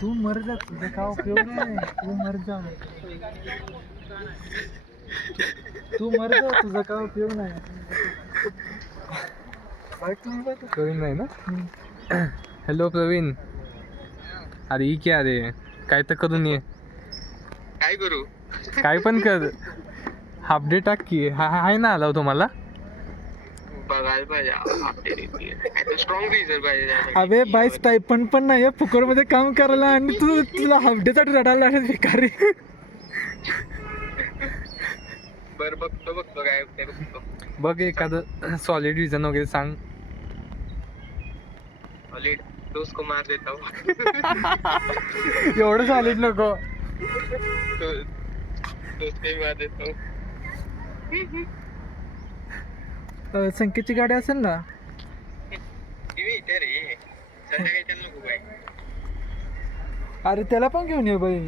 तू मर जा, तुझा काय उपयोग नाही. तू मर जा, तू मर जा, तुझा काय उपयोग नाही. प्रवीण नाही ना. हॅलो प्रवीण. अरे ये की, अरे काय तर करून ये. काय करू? काय पण कर. हाफ डे टाक की. हाय ना आला तुम्हाला. बघायला पाहिजे. स्ट्रॉंग रिझन पाहिजे. अबे बाई स्टायपंड पण नाही फुकट मध्ये काम करायला आणि तुला हाफ डे साठी रडायला लागेल भिकारी. बरं बघतो काय होतंय बघतो. बघ एखादं सॉलिड रिझन वगैरे सांग. सॉलिड दोस्त को मार देता हूँ. एवढं सॉलिड नको. दोस्त को मार देता हूँ. संकेतची गाडी असेल ना. रे संध्याकाळी नको काय. अरे त्याला पण घेऊन ये बाई.